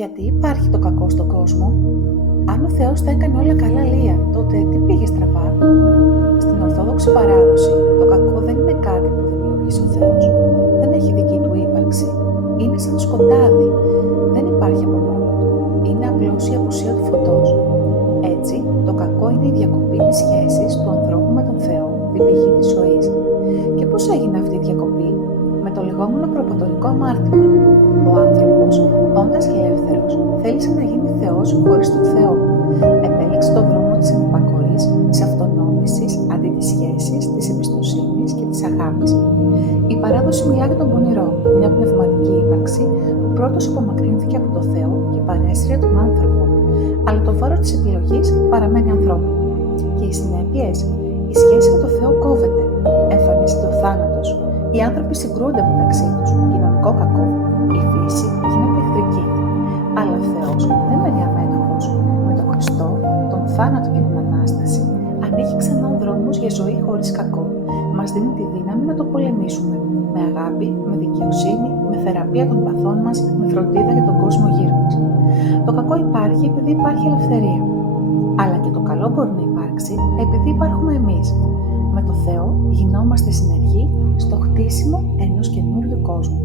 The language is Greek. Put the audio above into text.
Γιατί υπάρχει το κακό στον κόσμο? Αν ο Θεός τα έκανε όλα καλά λία, τότε τι πήγε στραβά? Στην Ορθόδοξη παράδοση, το κακό δεν είναι κάτι που δημιούργησε ο Θεός. Δεν έχει δική του ύπαρξη. Είναι σαν σκοτάδι. Δεν υπάρχει από μόνο του. Είναι απλώς η απουσία του φωτός. Έτσι, το κακό είναι η διακοπή της σχέσης του ανθρώπου με τον Θεό, την πηγή της ζωής. Και πώς έγινε αυτή η διακοπή? Με το λεγόμενο προποτορικό αμάρτημα. Ο άνθρωπος, όντας ελεύθερος, θέλησε να γίνει Θεός χωρίς τον Θεό. Επέλεξε τον δρόμο της ανυπακοής, της αυτονόμησης, αντί της σχέσης, της εμπιστοσύνης και της αγάπης. Η παράδοση μιλά για τον πονηρό, μια πνευματική ύπαρξη που πρώτος απομακρύνθηκε από τον Θεό και παρέσυρε τον άνθρωπο. Αλλά το βάρος της επιλογής παραμένει ανθρώπου. Και οι συνέπειες? Η σχέση με τον Θεό κόβεται, εμφανίζεται ο θάνατος. Οι άνθρωποι συγκρούονται μεταξύ τους, κοινωνικό κακό. Η φύση γίνεται εχθρική. Αλλά ο Θεός δεν μένει αμέτωχος. Με τον Χριστό, τον θάνατο και την Ανάσταση, ανοίγει ξανά δρόμους για ζωή χωρίς κακό. Μας δίνει τη δύναμη να το πολεμήσουμε. Με αγάπη, με δικαιοσύνη, με θεραπεία των παθών μας, με φροντίδα για τον κόσμο γύρω μας. Το κακό υπάρχει επειδή υπάρχει ελευθερία. Αλλά και το καλό μπορεί να υπάρξει επειδή υπάρχουμε εμείς. Με το Θεό γινόμαστε συνεργοί στο χτίσιμο ενός καινούριου κόσμου.